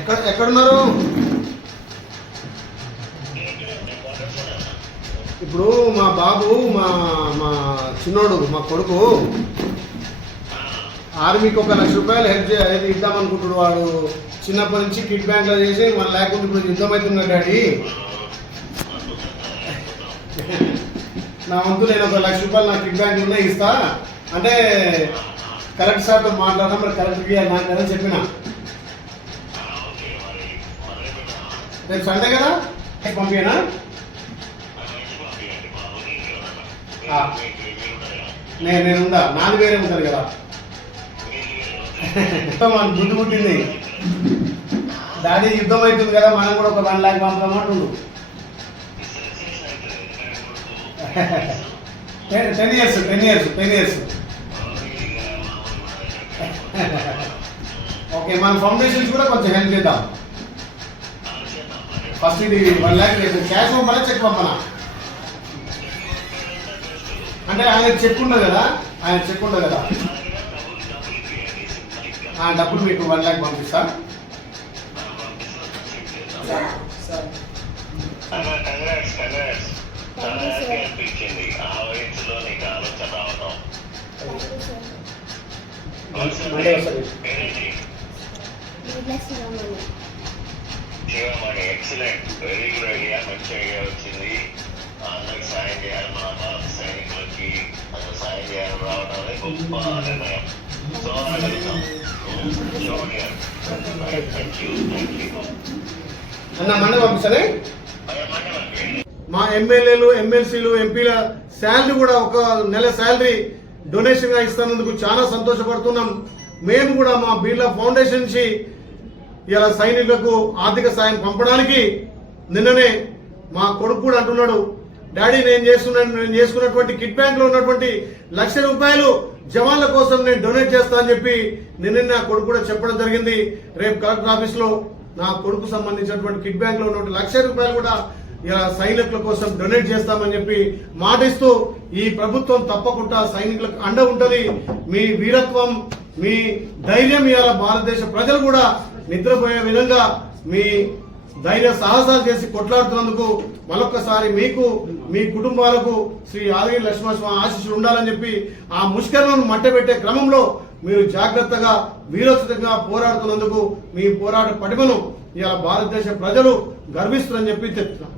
ఎక్కడ ఎక్కడున్నారు? ఇప్పుడు మా బాబు మా మా చిన్నోడు మా కొడుకు ఆర్మీకి ఒక లక్ష రూపాయలు హెల్ప్ చే ఇద్దాం అనుకుంటున్నాడు వాడు. చిన్నప్పటి నుంచి కిడ్ బ్యాంక్లో చేసి మన లేకుండా ఇప్పుడు యుద్ధం అవుతున్నాడు డాడీ. నా వంతు నేను ఒక లక్ష రూపాయలు నా కిడ్ బ్యాంక్ ఉన్నాయి ఇస్తా. అంటే కరెక్ట్ సార్తో మాట్లాడడం మరి కరెక్ట్ ఇవ్వాలి నాకు కదా చెప్పిన. రేపు సండే కదా? పంపించనా నేను నేను ఉందా నాన్న వేరే ఉంటారు కదా. మొత్తం మనకు బుద్ధి పుట్టింది. డాడీ యుద్ధం అవుతుంది కదా మనం కూడా ఒక one lakh పంపమంటుండు ten years ten years ten years. Okay మన ఫౌండేషన్స్ కూడా కొంచెం హెల్ప్ చేద్దాం. ఫస్ట్ ఇది వన్ ల్యాక్ క్యాష్ పంపాలా చెక్ పంపాలా? అంటే ఆయన చెక్ ఉండదు కదా ఆయన చెక్ ఉండదు కదా. ఆ డబ్బులు మీకు వన్ ల్యాక్ పంపిస్తా. అనిపించింది ఆ వయసులో నీకు ఆలోచన రావడం పేరేంటి Shivamani excellent very good idea మంచి ఐడియా వచ్చింది అందరికి సాయం చేయాలి. మన భారత సైనికులకి సాయం చేయాలి రావడం అనేది గొప్ప నిర్ణయం సో అడుగుతాం మా ఎమ్మెల్యేలు ఎమ్మెల్సీలు ఎంపీల శాలరీ కూడా ఒక నెల శాలరీ డొనేషన్గా ఇస్తున్నందుకు చాలా సంతోషపడుతున్నాం. మేము కూడా మా బిర్లా ఫౌండేషన్ నుంచి ఇలా సైనికులకు ఆర్థిక సాయం పంపడానికి నిన్ననే మా కొడుకు కూడా అంటున్నాడు డాడీ నేను చేస్తున్న నేను చేసుకున్నటువంటి కిట్ బ్యాంక్లో ఉన్నటువంటి లక్ష రూపాయలు జవాన్ల కోసం నేను డొనేట్ చేస్తా అని చెప్పి నిన్న నా కొడుకు కూడా చెప్పడం జరిగింది. రేపు కలెక్టర్ ఆఫీస్లో నా కొడుకు సంబంధించినటువంటి కిట్ బ్యాంక్లో ఉన్నటువంటి లక్ష రూపాయలు కూడా ఇలా సైనికుల కోసం డొనేట్ చేస్తామని చెప్పి మాటిస్తూ ఈ ప్రభుత్వం తప్పకుండా సైనికులకు అండ ఉంటది. మీ వీరత్వం మీ ధైర్యం ఇవాళ భారతదేశ ప్రజలు కూడా నిద్రపోయే విధంగా మీ ధైర్య సాహసాలు చేసి కొట్లాడుతున్నందుకు మరొక్కసారి మీకు మీ కుటుంబాలకు శ్రీ ఆదిగిరి లక్ష్మణస్వామి ఆశీస్సులు ఉండాలని చెప్పి ఆ ముష్కరణను మట్టబెట్టే క్రమంలో మీరు జాగ్రత్తగా వీరోచితంగా పోరాడుతున్నందుకు మీ పోరాట పటిమను ఇలా భారతదేశ ప్రజలు గర్విస్తున్నారని చెప్పి చెప్తున్నాం.